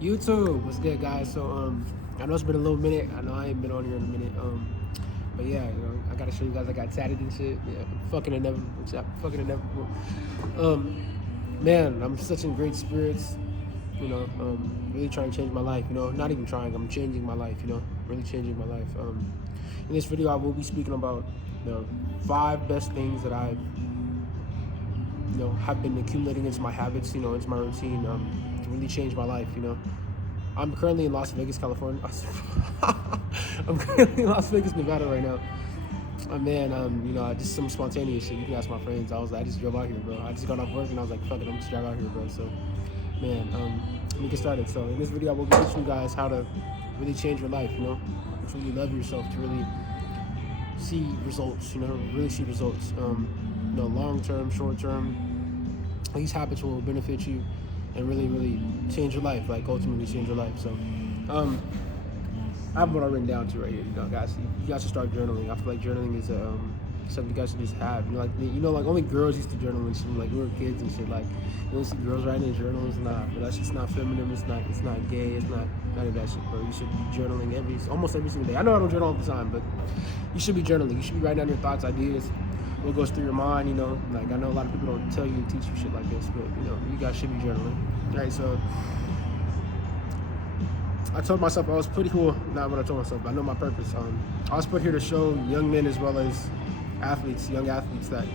YouTube, what's good, guys? So, I know it's been a little minute. I know I ain't been on here in a minute. But yeah, I gotta show you guys I got tatted and shit. Yeah, fucking inevitable. Fucking inevitable. Man, I'm such in great spirits. Really trying to change my life. Not even trying. I'm changing my life. Really changing my life. In this video, I will be speaking about the 5 best things that I've have been accumulating into my habits, into my routine, to really change my life. I'm currently in Las Vegas, California. I'm currently in Las Vegas, Nevada right now. Man, just some spontaneous shit. You can ask my friends. I just drove out here, bro. I just got off work and I was like, fuck it, I'm just drive out here, bro. So, man, let me get started. So, in this video, I will be teaching you guys how to really change your life, to really love yourself, to really see results, really see results. Long term, short term. These habits will benefit you and really, really change your life, like ultimately change your life. So, I have what I written down to right here. Guys, you guys should start journaling. I feel like journaling is something you guys should just have. Like only girls used to journal and shit. Like we were kids and shit. Like you don't see girls writing in journals, but that's just not feminine. It's not gay. It's not none of that shit, bro. You should be journaling almost every single day. I know I don't journal all the time, but you should be journaling. You should be writing down your thoughts, ideas, what goes through your mind. Like I know a lot of people don't tell you and teach you shit like this, but you guys should be journaling. All right, so. I told myself I was pretty cool. Not what I told myself, but I know my purpose. I was put here to show young men as well as young athletes that,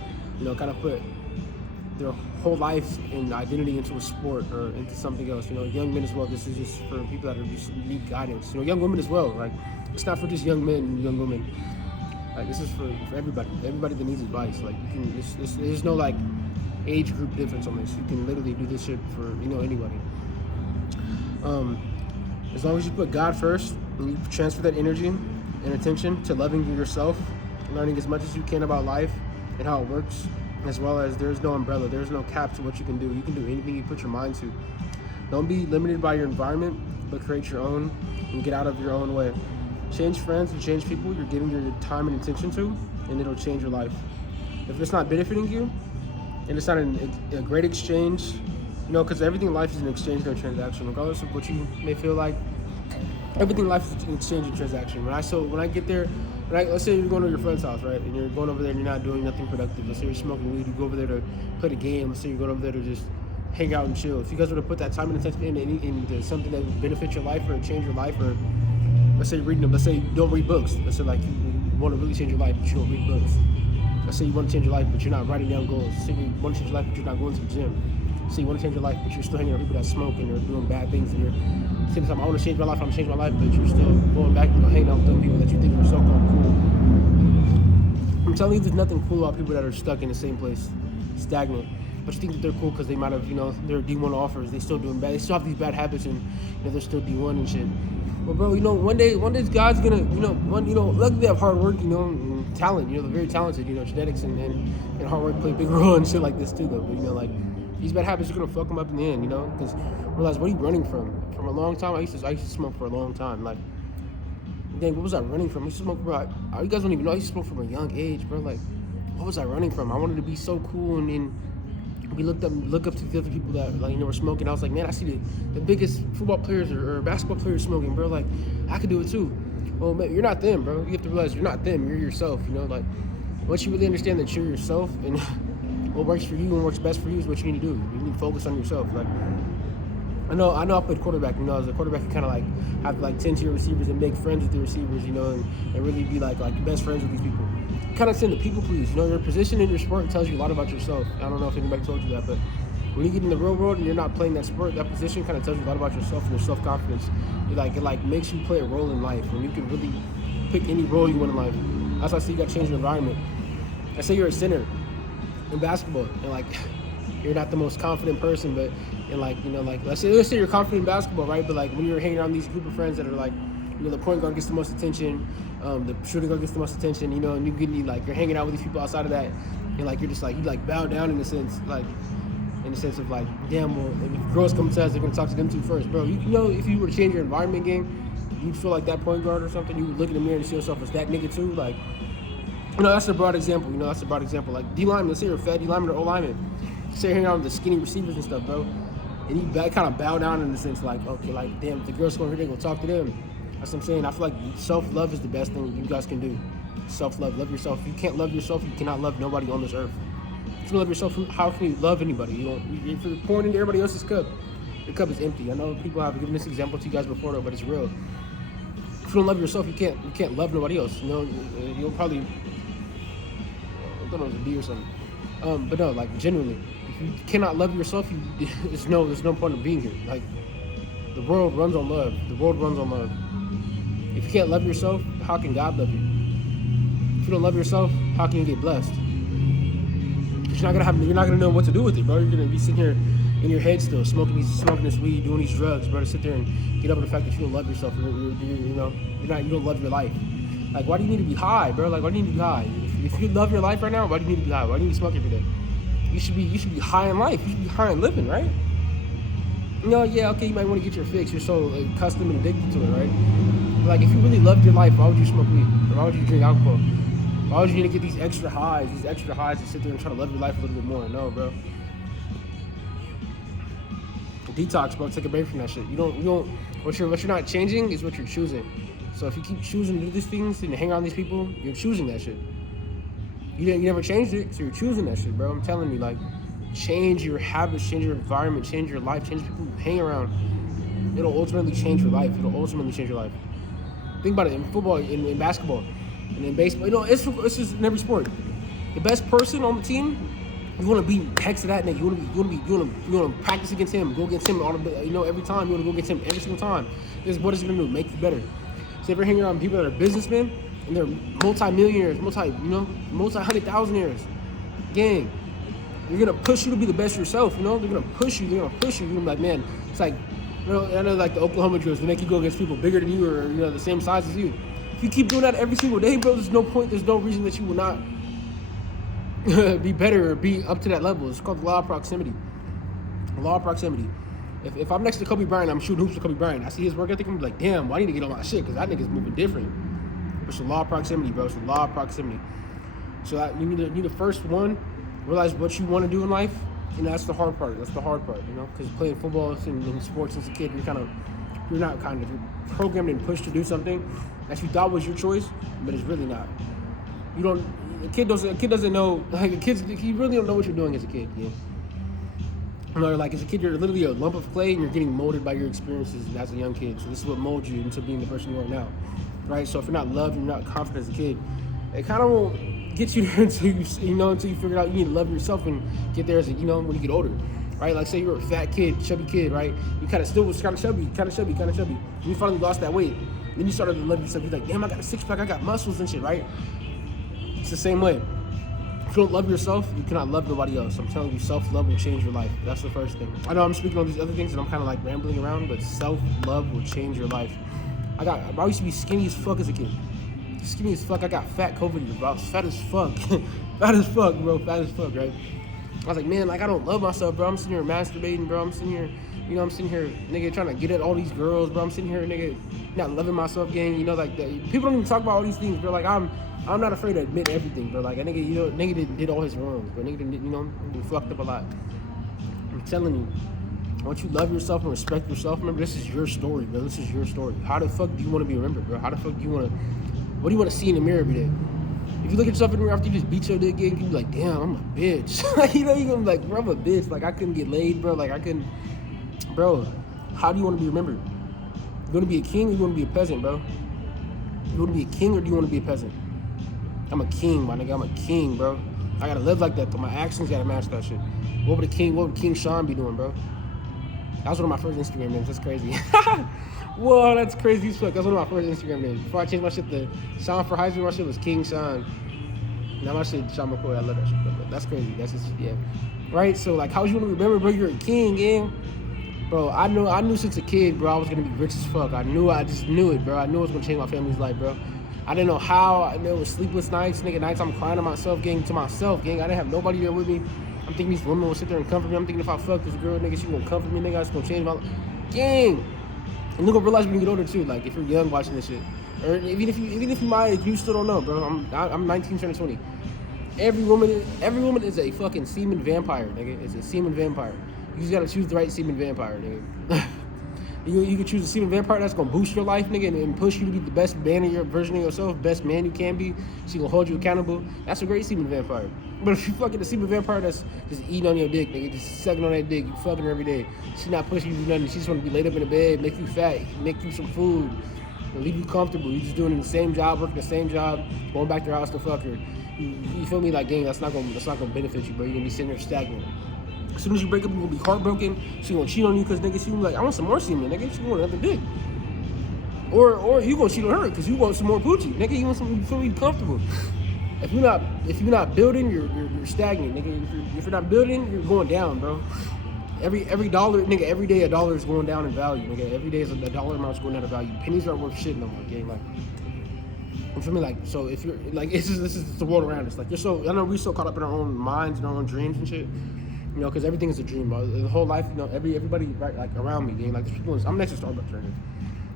kind of put their whole life and identity into a sport or into something else. Young men as well. This is just for people that just need guidance. Young women as well. Like, it's not for just young men and young women. Like, this is for everybody. Everybody that needs advice. Like, you can. There's no like age group difference on this. You can literally do this shit for anybody. As long as you put God first and you transfer that energy and attention to loving yourself, learning as much as you can about life and how it works, as well as there's no umbrella, there's no cap to what you can do. You can do anything you put your mind to. Don't be limited by your environment, but create your own and get out of your own way. Change friends and change people you're giving your time and attention to, and it'll change your life. If it's not benefiting you, and it's not a great exchange, because everything in life is an exchange and a transaction, regardless of what you may feel like. Everything in life is an exchange and transaction. When I get there, let's say you're going to your friend's house, right, and you're going over there and you're not doing nothing productive. Let's say you're smoking weed, you go over there to play the game. Let's say you're going over there to just hang out and chill. If you guys were to put that time and attention into something that would benefit your life or change your life, or let's say reading them. Let's say you don't read books. Let's say like you want to really change your life, but you don't read books. Let's say you want to change your life, but you're not writing down goals. Let's say you want to change your life, but you're not going to the gym. So you want to change your life, but you're still hanging out with people that smoke and are doing bad things, and you're saying, I want to change my life, I want to change my life, but you're still going back, hanging out with them people that you think are so-called cool. I'm telling you, there's nothing cool about people that are stuck in the same place, stagnant. But you think that they're cool because they might have, they're D1 offers, they still doing bad, they still have these bad habits, and they're still D1 and shit. But bro, one day God's gonna, luckily they have hard work, and talent, they're very talented, genetics and hard work play a big role and shit like this too, though. But these bad habits are gonna fuck them up in the end, because realize, what are you running from? From a long time, I used to smoke for a long time. Like, dang, what was I running from? I used to smoke, bro. You guys don't even know. I used to smoke from a young age, bro. Like, what was I running from? I wanted to be so cool, and we look up to the other people that were smoking. I was like, man, I see the biggest football players or basketball players smoking, bro. Like, I could do it too. Well, man, you're not them, bro. You have to realize you're not them. You're yourself. Like, once you really understand that you're yourself and what works for you and works best for you is what you need to do. You need to focus on yourself. Like, I know I played quarterback. As a quarterback, you kind of like have like 10 to your receivers and make friends with the receivers, and really be like best friends with these people. You kind of tend to people please. Your position in your sport tells you a lot about yourself. I don't know if anybody told you that, but when you get in the real world and you're not playing that sport, that position kind of tells you a lot about yourself and your self-confidence. It makes you play a role in life, and you can really pick any role you want in life. That's why I see you got to change your environment. Let's say you're a center in basketball, and you're not the most confident person, but let's say you're confident in basketball, right? But when you're hanging around these group of friends that are the point guard gets the most attention, the shooting guard gets the most attention, and you're hanging out with these people outside of that, and you're just you bow down in the sense of damn, well, if girls come to us, they're gonna talk to them too first, bro. If you were to change your environment game, you'd feel like that point guard or something. You would look in the mirror and see yourself as that nigga too, that's a broad example. That's a broad example. Like D lineman, let's say you're a fat D lineman or O lineman. Say hanging out with the skinny receivers and stuff, bro. And you kind of bow down in the sense like, okay, like, damn, if the girls go over here, they go talk to them. That's what I'm saying. I feel like self-love is the best thing you guys can do. Self-love. Love yourself. If you can't love yourself, you cannot love nobody on this earth. If you love yourself, how can you love anybody? You don't. If you're pouring into everybody else's cup, the cup is empty. I know people have given this example to you guys before, though, but it's real. If you don't love yourself, you can't love nobody else. You know, you'll probably, I don't know, it's a B or something. But no, like genuinely, if you cannot love yourself, there's no point of being here. Like, the world runs on love. The world runs on love. If you can't love yourself, how can God love you? If you don't love yourself, how can you get blessed? You're not gonna know what to do with it, bro. You're gonna be sitting here in your head still, smoking this weed, doing these drugs, bro. To sit there and get over the fact that you don't love yourself. You don't love your life. Like, why do you need to be high, bro? Like, why do you need to be high? If you love your life right now, why do you need to be high? Why do you need to smoke every day? You should be high in life. You should be high in living, right? Yeah, okay, you might want to get your fix. You're so accustomed and addicted to it, right? But like, if you really loved your life, why would you smoke weed? Or why would you drink alcohol? Why would you need to get these extra highs to sit there and try to love your life a little bit more? No, bro. Detox, bro. Take a break from that shit. What you're not changing is what you're choosing. So if you keep choosing to do these things and hang around these people, you're choosing that shit. You never changed it, so you're choosing that shit, bro. I'm telling you, like, change your habits, change your environment, change your life, change the people you hang around. It'll ultimately change your life. Think about it in football, in basketball, and in baseball. You know, it's just in every sport. The best person on the team, you want to be next to that nigga. You want to practice against him, go against him every time. You want to go against him every single time. What is it gonna do? Make you better. So if you're hanging around people that are businessmen and they're multi-millionaires, multi-100,000-aires, gang, they're gonna push you to be the best yourself. You know, they're gonna push you. You're gonna be like, man, it's like, you know, I know, like the Oklahoma drills, they make you go against people bigger than you or, you know, the same size as you. If you keep doing that every single day, bro, there's no reason that you will not be better or be up to that level. It's called the law of proximity. If I'm next to Kobe Bryant, I'm shooting hoops with Kobe Bryant. I see his work ethic, I'm like, damn, why I need to get on my shit? Because that nigga's moving different. It's the law of proximity, bro. It's the law of proximity. So that you need to first one, realize what you want to do in life, and that's the hard part. You know, because playing football and sports as a kid, you're programmed and pushed to do something that you thought was your choice, but it's really not. A kid doesn't know, like, you really don't know what you're doing as a kid, yeah. You know, like, as a kid, you're literally a lump of clay and you're getting molded by your experiences as a young kid. So this is what molds you into being the person you are now, right? So if you're not loved, you're not confident as a kid, it kind of won't get you there until you figure out you need to love yourself and get there when you get older, right? Like, say you're a fat kid, chubby kid, right? You kind of still was kind of chubby. And you finally lost that weight. Then you started to love yourself. You're like, damn, I got a six-pack, I got muscles and shit, right? It's the same way. If you don't love yourself, you cannot love nobody else. I'm telling you, self-love will change your life. That's the first thing. I know I'm speaking on these other things and I'm kind of like rambling around, but self-love will change your life. I used to be skinny as fuck as a kid. Skinny as fuck. I got fat COVID, bro. I was fat as fuck. Fat as fuck, right? I was like, man, like, I don't love myself, bro. I'm sitting here masturbating, bro. I'm sitting here, nigga, trying to get at all these girls, bro. I'm sitting here, nigga, not loving myself, gang. You know, like, people don't even talk about all these things, bro. Like, I'm not afraid to admit everything, bro. Like, a nigga, nigga did all his wrongs, but nigga didn't, fucked up a lot. I'm telling you, once you love yourself and respect yourself, remember, this is your story, bro. This is your story. How the fuck do you want to be remembered, bro? How the fuck do you want to, what do you want to see in the mirror every day? If you look at yourself in the mirror after you just beat your dick, you can be like, damn, I'm a bitch. You're going to be like, bro, I'm a bitch. Like, I couldn't get laid, bro. Like, I couldn't, bro, how do you want to be remembered? You want to be a king or you want to be a peasant, bro? You want to be a king or do you want to be a peasant? I'm a king, my nigga. I'm a king, bro. I gotta live like that, though. My actions gotta match that shit. What would King Sean be doing, bro? That was one of my first Instagram names. That's crazy. Whoa, that's crazy as fuck. That's one of my first Instagram names. Before I changed my shit to Sean for Heisman, my shit was King Sean. Now my shit Sean McCoy. I love that shit, bro. But that's crazy. That's just, yeah. Right? So, like, how would you want to remember, bro? You're a king, yeah? Bro, I knew since a kid, bro, I was gonna be rich as fuck. I just knew it, bro. I knew it was gonna change my family's life, bro. I didn't know how. I know it was sleepless nights, nigga. Nights I'm crying to myself, gang. I didn't have nobody there with me. I'm thinking these women will sit there and comfort me. I'm thinking if I fuck this girl, nigga, she gonna comfort me, nigga. It's gonna change my life. Gang. And you're gonna realize when you get older too, like, if you're young watching this shit. Or even if you my age, you still don't know, bro. I'm 19 turning 20. Every woman is a fucking semen vampire, nigga. It's a semen vampire. You just gotta choose the right semen vampire, nigga. You can choose a semen vampire that's gonna boost your life, nigga, and push you to be the best man of your version of yourself, best man you can be. She gonna hold you accountable. That's a great semen vampire. But if you fucking a semen vampire that's just eating on your dick, nigga, just sucking on that dick, you fucking her every day. She not pushing you to do nothing. She just wanna be laid up in the bed, make you fat, make you some food, leave you comfortable. You just doing the same job, working the same job, going back to your house to fuck her. You feel me? Like, gang, that's not gonna benefit you, bro. You're gonna be sitting there stagnant. As soon as you break up, you're gonna be heartbroken. She gonna cheat on you because nigga, she gonna be like, I want some more semen, nigga. She want another dick. Or you gonna cheat on her because you want some more Gucci, nigga. You want something you feel me comfortable. If you're not building, you're stagnant, nigga. If you're not building, you're going down, bro. Every dollar, nigga, every day a dollar is going down in value, nigga. Every day is a dollar amount is going down in value. Pennies aren't worth shit no more, gang. Like, you feel me? Like, so if you're like, this is the world around us. Like, I know we're so caught up in our own minds and our own dreams and shit. You know, because everything is a dream, bro. The whole life, you know, everybody right like around me, gang. Like, there's people. I'm next to Starbucks right now.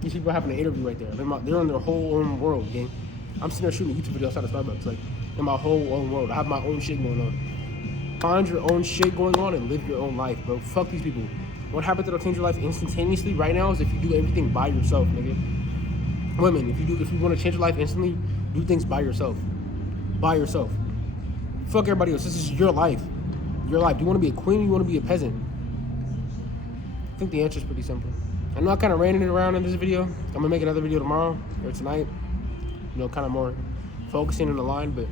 These people are having an interview right there. They're in their whole own world, gang. I'm sitting there shooting a YouTube video outside of Starbucks, like in my whole own world. I have my own shit going on. Find your own shit going on and live your own life, bro. Fuck these people. One habit that'll change your life instantaneously right now is if you do everything by yourself, nigga. Women, if you want to change your life instantly, do things by yourself. By yourself. Fuck everybody else. This is your life. Your life. Do you want to be a queen or you want to be a peasant? I think the answer is pretty simple. I know I kind of ran it around in this video. I'm going to make another video tomorrow or tonight. You know, kind of more focusing on the line, but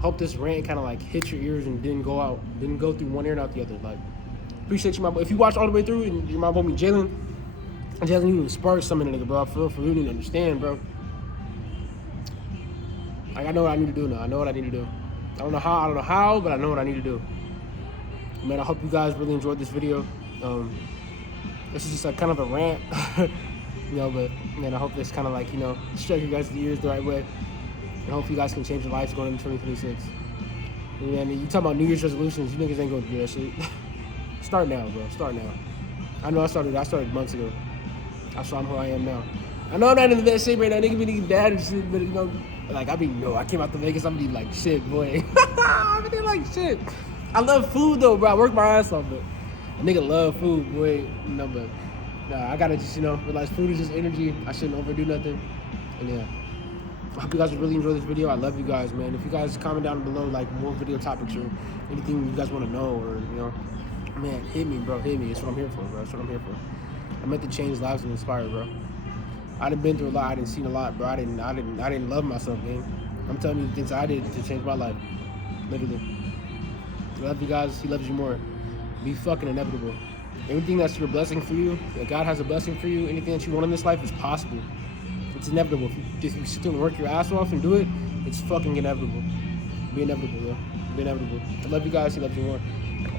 hope this rant kind of like hit your ears and didn't go through one ear and out the other. Like, appreciate you, my boy. If you watch all the way through and you're my boy, Jalen, you need to spark something in the nigga, bro. For you need to understand, bro. Like, I know what I need to do now. I know what I need to do. I don't know how, but I know what I need to do. Man, I hope you guys really enjoyed this video. This is just like kind of a rant, you know, but man, I hope this kind of like, you know, strike you guys' ears the right way. And hope you guys can change your lives going into 2026. And man, you talking about New Year's resolutions, you niggas ain't gonna do that shit. Start now, bro. Start now. I know I started months ago. That's why I'm who I am now. I know I'm not in the best shape right now. Nigga be nigga bad and shit, but you know, like I came out to Vegas, I'm be like shit, boy. I be like shit. I love food though, bro. I work my ass off, but a nigga love food, boy. You know, but nah, I gotta just, you know, realize food is just energy. I shouldn't overdo nothing. And yeah, I hope you guys really enjoy this video. I love you guys, man. If you guys comment down below like more video topics or anything you guys want to know, or you know, man, hit me, bro. Hit me. That's what I'm here for, bro. That's what I'm here for. I'm meant to change lives and inspire, bro. I done been through a lot. I done seen a lot, bro. I didn't love myself, man. I'm telling you the things I did to change my life, literally. I love you guys. He loves you more. Be fucking inevitable. Anything that's your blessing for you, that God has a blessing for you, anything that you want in this life is possible. It's inevitable. If you sit there and work your ass off and do it, it's fucking inevitable. Be inevitable, bro. Be inevitable. I love you guys. He loves you more.